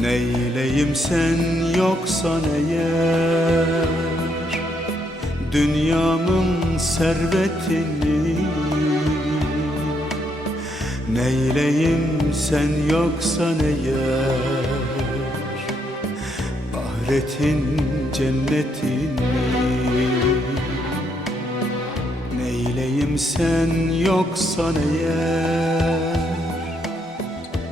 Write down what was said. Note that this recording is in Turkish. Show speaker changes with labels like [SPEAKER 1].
[SPEAKER 1] Neyleyim sen yoksan eğer Dünyamın servetini. Neyleyim sen yoksan eğer Ahiretin cennetini. Neyleyim sen yoksan eğer